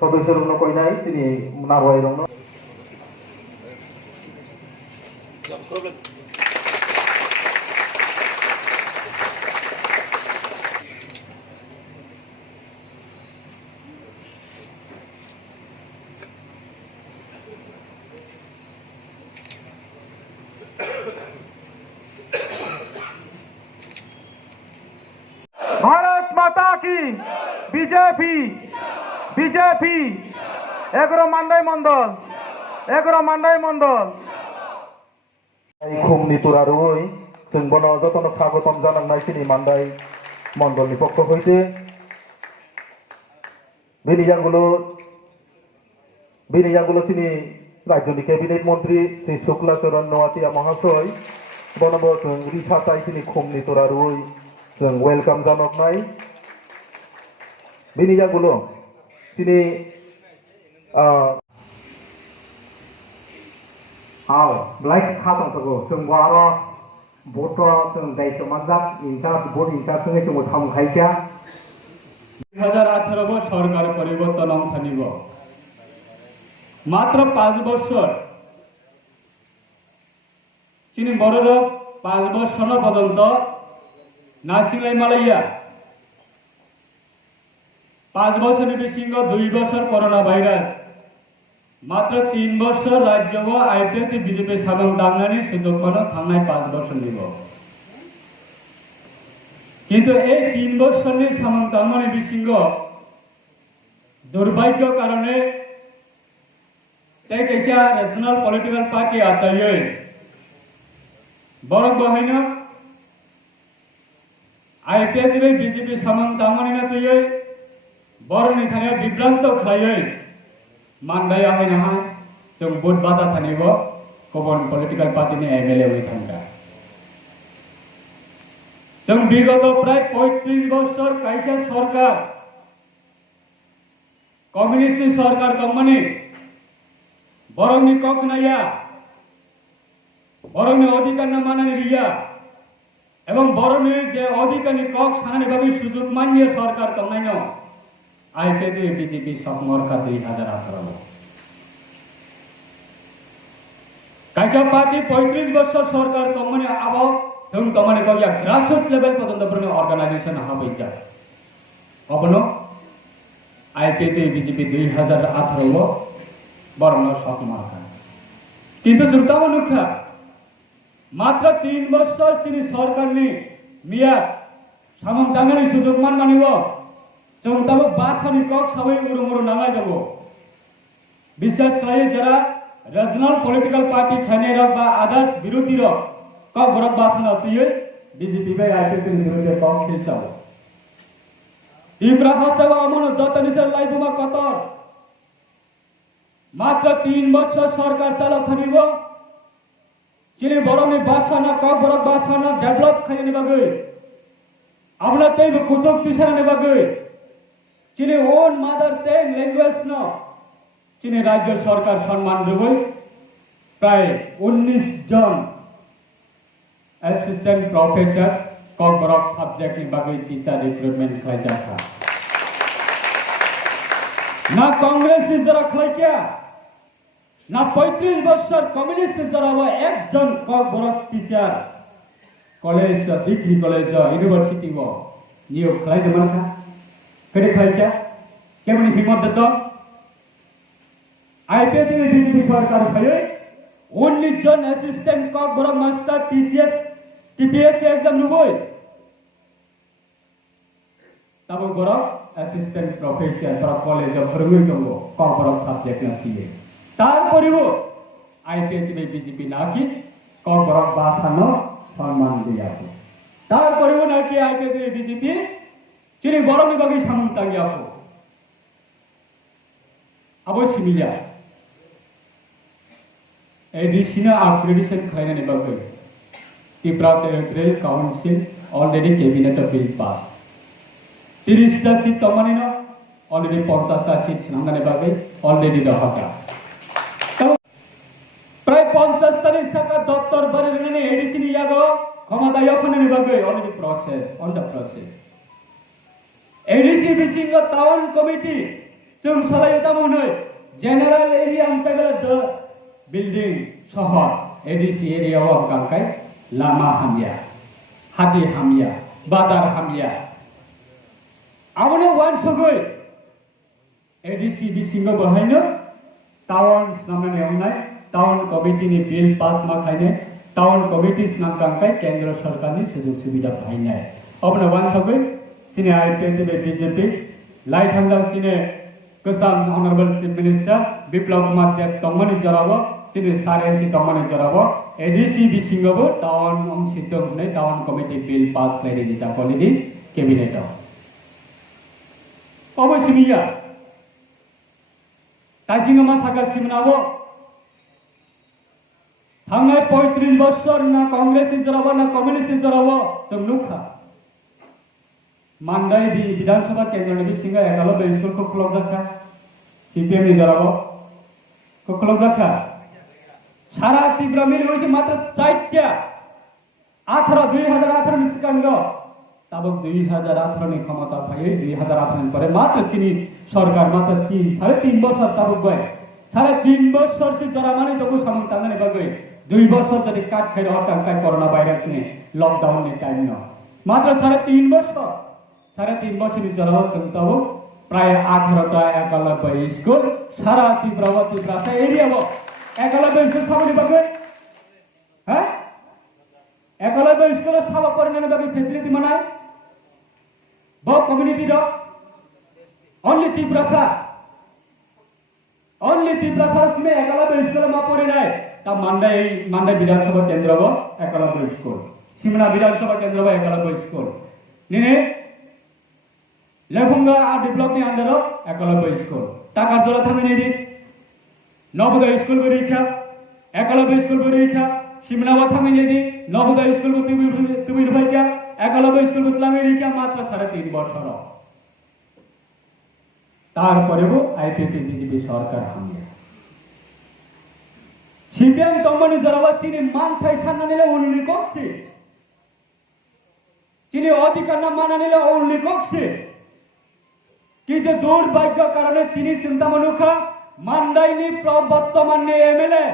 সদস্য কই নাই তিনি নারওয়াই রং भारत माता की बीजेपी बीजेपी 11 মান্দাই মন্ডল খুমনি তোরারুই जों বনো যতন স্বাগতম জানাंनाय তিনি মান্দাই মন্ডলনি পক্ষ হইতে বিনিয়াগুলো তিনি রাজ্যনি ক্যাবিনেট মন্ত্রী শ্রী শুক্লাচরণ নোয়াতিয়া মহাশয় বনবো जों রিসাতাই তিনি খুমনি তোরারুই जों ওয়েলকাম জানাंनाय বিনিয়াগুলো তিনি ब्लाइक खादों जों बारो भोट जों दायित्व मानजाक इंचार्ज भोट इंचार्ज जों थामखायखा 2018 সরকার পরিবর্তন থানিব মাত্র 5 বছর চিনি বড়র 5 বছর পর্যন্ত নাসিলাই মালাইয়া 5 বছরের বেশি 2 বছর করোনা ভাইরাস মাত্র 3 বছর রাজ্য ও আইপিএতে বিজেপি সাধারণ দাঙ্গানি সুযোগ পানো থানায় 5 বছর দিব কিন্তু এই 3 বছরের সাধারণ দাঙ্গানি বিশিঙ্গ দুর্ভাগ্য কারণে তাই কেসা ন্যাশনাল পলিটিক্যাল পার্টি আচাইয়ে বড় বহাইন আইপিএতে বিজেপি সাধারণ দাঙ্গানি না তুই বড় নিথানে বিভ্রান্ত খাইয়ে मानदाया है ना जों बुध बाजा थानिब गुबुन पलिटिकल पार्टी एमएलए हुई थांगा जों विगत प्राय 35 बছর कायसा सरकार कम्युनिस्ट सरकार दंमनि बरंनि कक नाया बरंनि अधिकार ना मानानि रिया एवं बरंनि जे अधिकारनि कक सानानि बागै सुजुग मानिया सरकार दंनायनो आईपीएटी बीजेपी समरखा 2018 कैसा पार्टी 35 बছর सरकार तमने आबो जों तमने को या ग्रासरूट लेवल पर्यंत बरने ऑर्गेनाइजेशन हाबैजा अबनो आईपीएटी बीजेपी 2018 बरनो समरखा किंतु सुरताव नुखा मात्र 3 বছর चिनी सरकारनि मियाद सामंतांगनि सुजुग मान मानिबो जों तब बासानि कक सबै उरुमुरु नांगाय दबो विश्वास खायो जरा रीजनल पॉलिटिकल पार्टी खाने रख बा आदर्श विरोधी रख कक बरक बासना तिये बीजेपी बे आईपीएटी विरोधी कक छिलचाव तीव्र हस्तवा अमन जतनिसर लाइबुमा कतर मात्र 3 বছর सरकार चालक थानिबो चिनी बरनि बासना कक बरक बासना डेभलप खाइने बागै आबला तै कुचक पिसारने बागै चिनी ओन मादार टेंग लैंग्वेज न चिनी राज्य सरकार सम्मान देबै प्राय 19 जन असिस्टेंट प्रोफेसर ककबरक सब्जेक्ट नि बागै टीचर रिक्रुटमेंट खाइजाखा ना कांग्रेस नि जरा खलाइक्या ना 35 বছর कम्युनिस्ट नि जरा व एक जन Kokborok teacher college degree college university व नियोग खलाइजे मनखा कदे खाइक्या केमनि हिम्मत दत आईपीएटी बीजेपी सरकार खायो ओनली जन असिस्टेंट कक बरक मास्टर टीसीएस टीपीएस एग्जाम नुबोय तब बरक असिस्टेंट प्रोफेसर बरक कॉलेज फरमुइ दंगो कक बरक सब्जेक्ट न तिये तार परिबो आईपीएटी बीजेपी नाकि कक बरक बासानो सम्मान दियाको तार परिबो नाकि आईपीएटी बीजेपी चिनी बरनि बागै सामंतांगियाको अवश्य मिलिया एडिशनल अपग्रेडेशन खालायनायनि बागै Tripura territorial council already cabinet bill pass 30 टा सीट तमनिनो ऑलरेडी 50 टा सीट नांगाने बागै ऑलरेडी रहाजा प्राय 50 तारिख साका दफ्तर बरेरनि एडिशन यागो क्षमता यफननि बागै already process on the process ADC बिसिंग टाउन कमिटी जों सालायो तामोनै जेनेरेल एरिया अंकाइबेला द बिल्डिं शहर एडीसी एरिया अंकाइ लामा हामिया हाथी हामिया बाजार हामिया आबोनो वान सगै एडीसी बिसिंगो बहायनो टाउन नामनानै अंनाय टाउन कमिटिनि बिल पास माखायनो टाउन कमिटि नामकांकाय केंद्र सरकारनि सुजुग सुबिदा बाहायनाय अबनो वान सगै सिने आईपीएफटी बीजेपी लाइथांजां सिने गोसाम honourable chief minister Biplab Kumar Deb तंगमनि जरावो सिने सारेन्सी तंगमनि जरावो एडीसी बिसिंगोबो टाउन अंसितों ने टाउन कमिटि बिल पास खालायनि जापनिनि कैबिनेटआव अबो सिमिया तासिंगमा साका सिमनावो थांनाय 35 बोसोर ना कांग्रेसनि जरावो ना कम्युनिस्टनि जरावो जों नुखा मानदाय विधानसभा केंद्रनि बिसिंगा एकालबे स्कुल को खुलब जाखा सीपीएम नि जरावो को खुलब जाखा सारा त्रिपुरा मिली होइसे मात्र 4टा 2018 नि सिगांगो ताबो 2018 नि क्षमता फायै 2018 नि परे मात्र चिनी सरकार मात्र 3.5 बोसोर ताबुक गए 3.5 बोसोर से जरामानि तको सामङ तांगने बगै 2 बोसोर जति काट खाइ हटांकाय कोरोना भाइरस ने लकडाउन ने टाइम न मात्र 3.5 बोसोर 3.5 बोसोर नि जराव जोंताबो प्राय 18टा एकलब्य स्कुल सारा त्रिपुरा से एरिया वो एकलब्य स्कुल सामने बगै हैं एकलब्य स्कुल साबा परिनाने बगै फेसिलिटी मनाय ब कम्युनिटी द ओन्ली त्रिपुरा में एकलब्य स्कुल मा परिनाय ता मानदाय विधानसभा केंद्र वो एकलब्य स्कुल सिमना विधानसभा केंद्र वो एकलब्य स्कुल निने लेफुंगा आ डेभलप नि अंदर एकलब्य स्कुल टाकार जला थांगनि दि नवोदय स्कुल बरिखा एकलब्य स्कुल बरिखा सिमनावा थांगनि दि नवोदय स्कुल तुबि रुबाइका एकलब्य स्कुल बतलाङै रिखा मात्र 3.5 বছর तारपरेबो आईपीएफटी बीजेपी सरकार हामिया सीपीएम तंगमनि जरावा चिनी मानथाय साननानैले उनलि कक्सि चिनी अधिकार ना माननानैले उनलि कक्सि কিন্তু দুর্ভাগ্য কারণে তিনি চিন্তা মনুখা মান্দাইনি বর্তমানে এমএলএ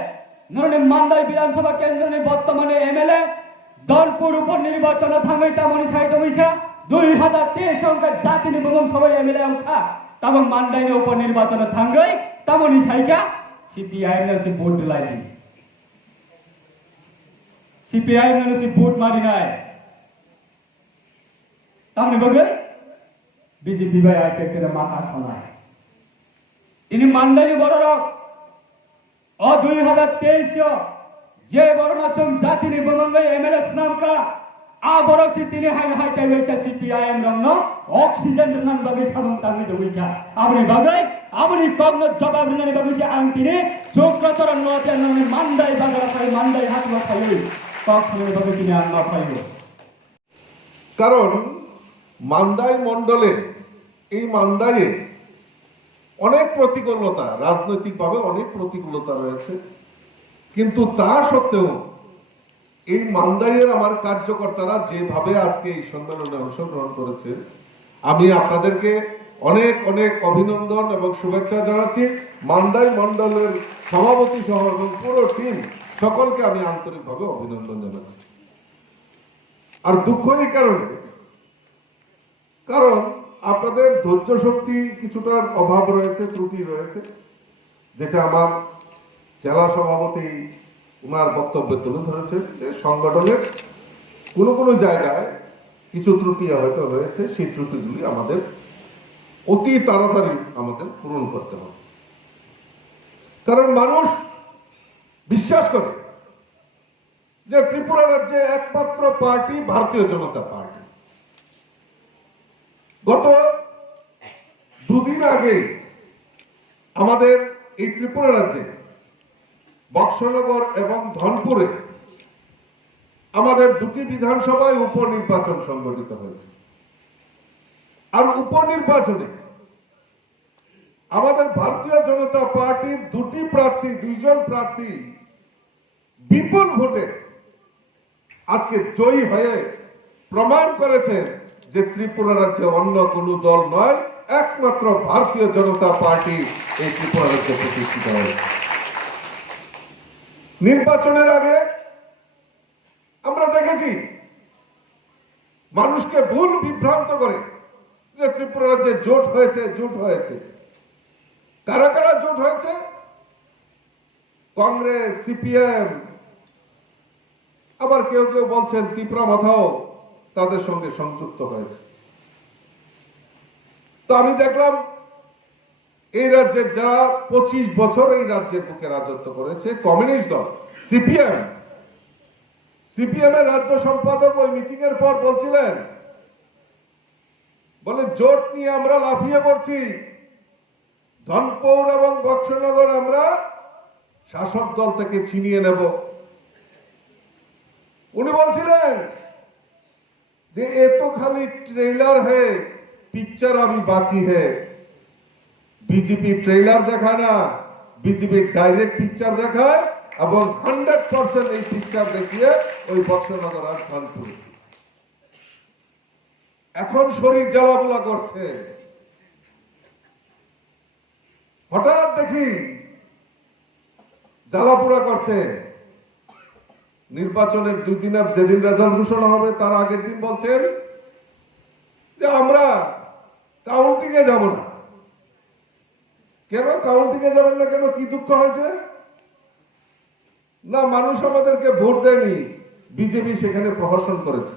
নরনে মান্দাই বিধানসভা কেন্দ্রনি বর্তমানে এমএলএ দলপুর উপনির্বাচন থাঙ্গই তামনি সাইড হইখা 2023 অঙ্ক জাতিনি বংশ সবাই এমএলএ অঙ্কা তবে মান্দাইনি উপনির্বাচন থাঙ্গই তামনি সাইকা সিপিআইএম নে সি ভোট দিলাইনি সিপিআইএম নে সি ভোট মারি নাই তামনি বগে बीजेपी भाई आईपीएफटी रे माथा सोनाय इनि मानदायनि बररक 2023 जे बरनाचों जातिनि बमंगै एमएलए नामका आ बरक सि तिनि हाइ टाइवेसा सीपीआईएम रंगनो ऑक्सीजन रनन बगै साबुं तांगै दउइका आबनि बगै आबनि कग्न जवाब दिने बगै सि आं तिनि जोग्रतर नते ननि मानदाय बागरा फाइ मानदाय हातमा फाइ कक्सने बगै तिनि आं मा फाइबो কারণ মান্দাই মণ্ডলে এই মান্দাইয়ে অনেক প্রতিকূলতা রাজনৈতিকভাবে অনেক প্রতিকূলতা রয়েছে কিন্তু তা সত্ত্বেও এই মান্দাইয়ের আমার কার্যকর্তারা যেভাবে আজকে এই সম্মেলনে অংশগ্রহণ করেছে আমি আপনাদেরকে অনেক অনেক অভিনন্দন এবং শুভেচ্ছা জানাচ্ছি মান্দাই মণ্ডলের সভাপতি সহ এবং পুরো টিম সকলকে আমি আন্তরিকভাবে অভিনন্দন জানাচ্ছি আর দুঃখ এই কারণ আপনাদের ধৈর্য শক্তি কিছুটা অভাব রয়েছে ত্রুটি রয়েছে যেটা আমার জেলা সভাপতি ওনার বক্তব্যে তুলে ধরেছেন যে সংগঠনের কোনো জায়গায় কিছু ত্রুটি হয়তো রয়েছে সেই ত্রুটিগুলি আমাদের অতি তাড়াতাড়ি আমাদের পূরণ করতে হবে কারণ মানুষ বিশ্বাস করে যে ত্রিপুরা রাজ্যে একমাত্র পার্টি ভারতীয় জনতা পার্টি গত দুদিন আগে আমাদের এই ত্রিপুরা রাজ্যে বক্সনগর এবং ধনপুরে আমাদের দুটি বিধানসভায় উপনির্বাচন সংগঠিত হয়েছে আর উপনির্বাচনে আমাদের ভারতীয় জনতা পার্টির দুইজন প্রার্থী বিপুল ভোটে আজকে জয়ী হয়ে প্রমাণ করেছেন যে ত্রিপুরা রাজ্যে অন্য কোনো দল নয় একমাত্র ভারতীয় জনতা পার্টি এই ত্রিপুরা রাজ্যে প্রতিষ্ঠিত হয়েছে। নির্বাচনের আগে আমরা দেখেছি মানুষকে ভুল বিভ্রান্ত করে যে ত্রিপুরা রাজ্যে জোট হয়েছে। কারা কারা জোট হয়েছে? কংগ্রেস, সিপিএম, আবার কেউ কেউ বলছেন ত্রিপুরা মাথাও তাদের সঙ্গে সংযুক্ত হয়েছে। তো আমি দেখলাম এই রাজ্যের যারা 25 বছর এই রাজ্যের বুকে রাজত্ব করেছে, কমিউনিস্ট দল সিপিএম এর রাজ্য সম্পাদক ওই মিটিং এর পর বলছিলেন, বলে জোট নিয়ে আমরা লাফিয়ে পড়ছি, ধনপুর এবং বক্সনগর আমরা শাসক দল থেকে ছিনিয়ে নেব। উনি বলছিলেন যে এ তো খালি ট্রেলার है, পিকচার अभी बाकी है। বিজেপি ট্রেলার দেখায় না, বিজেপি ডাইরেক্ট পিকচার দেখায় এবং 100% এই পিকচার দেখিয়ে ওই বক্সনগর আর ধনপুর এখন শরীর জ্বালাপোলা করছে। হঠাৎ দেখি জ্বালাপোড়া করছে। নির্বাচনের 2 দিন যেদিন রেজাল্ট ঘোষণা হবে তার আগের দিন বলছেন যে আমরা কাউন্টিং এ যাব না। কেন কাউন্টিং এ যাবেন না? কেন, কি দুঃখ হয়েছে? না, মানুষ আমাদেরকে ভোট দেয়নি, বিজেপি সেখানে প্রহসন করেছে।